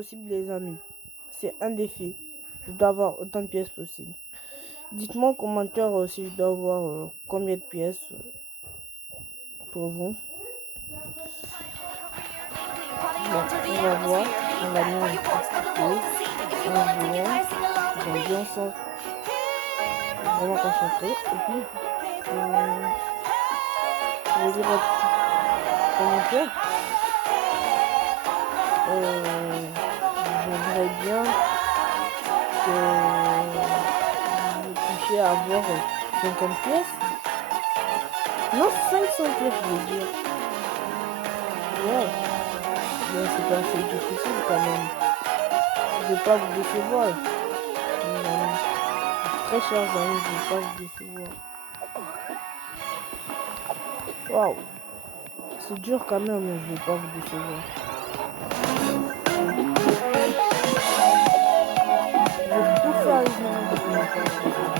possible, les amis. C'est un défi. Je dois avoir autant de pièces possible. Dites-moi en commentaire si je dois avoir combien de pièces pour vous. Bon, on va voir. On va mettre un petit peu. On va bien ça. Vraiment concentré. Et puis, je vais dire un petit commentaire. J'aimerais bien que vous puissiez avoir 50 pièces. Non, 500 pièces, je veux dire. Ouais. Mais c'est pas assez difficile quand même. Je ne veux pas vous décevoir. Très chers amis, je ne veux pas vous décevoir. Waouh. C'est dur quand même, mais je ne veux pas vous décevoir. Je vais tout faire avec moi pour ne pas vous décevoir.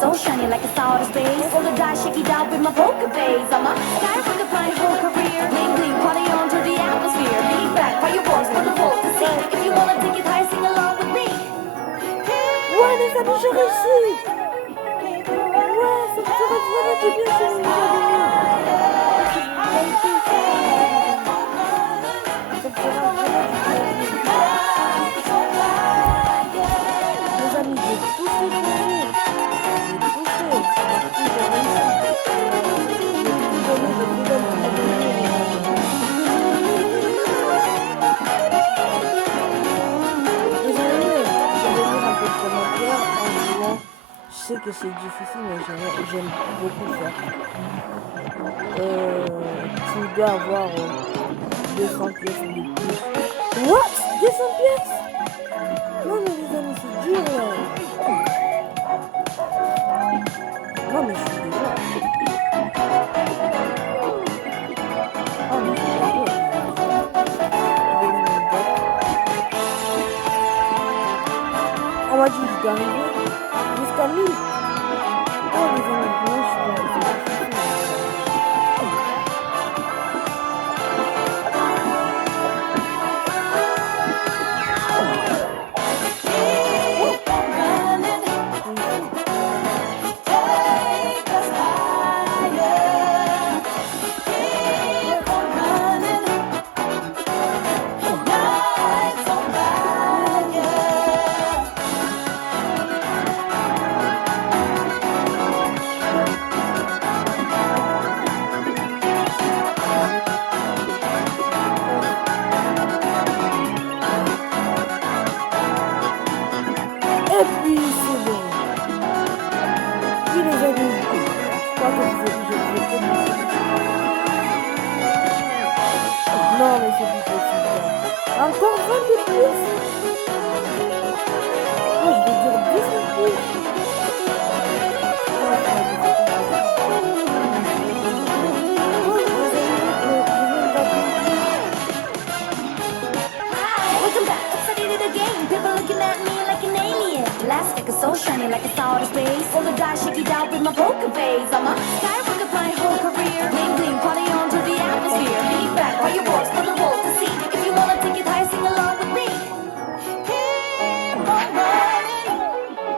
So shiny like a star of space. All the dice shaky down with my poker face. I'm a skyrocket my whole career. Bling bling, party on to the atmosphere. Be back, fireworks for the world to see. If you wanna take it high, sing along with me. Ouais les amis, j'ai réussi. Ouais, ça me ferait vraiment du bien si vous avez mis. Ça me fera vraiment du bien. Les amis, j'ai tout fait pour vous. Je sais que c'est difficile, mais j'aime beaucoup faire. Tu dois avoir 200 pièces de plus. What? 200 pièces? Non mais les amis, c'est dur là. Non mais je suis déjà. Ah mais c'est pas dur. On m'a dit que d'arriver jusqu'à 1000. Oh les amis, moi je suis pas. Et puis c'est bon. Oui les amis, je crois que vous avez non mais c'est plus possible. Encore 20 de plus. Moi je vais dire 10 de plus. plastic, like it's so shiny, like it's outer space. Roll the dice, shake it out with my poker face. I'm a skyrocket my whole career. Bling bling, party on to the atmosphere. Lean back, fireworks for the world to see. If you wanna take it high, sing along with me. Keep on running,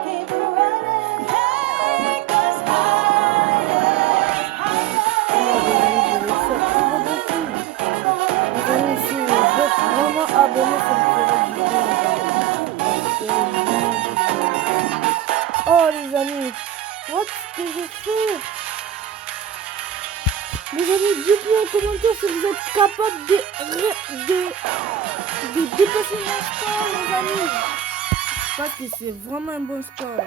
keep on running, take us higher, Les amis, si vous êtes vraiment abonnés, ça me ferait du bien. Oh les amis, what que je fais? Les amis, dites-moi en commentaire si vous êtes capable de dépasser mon score, les amis. Parce que c'est vraiment un bon score.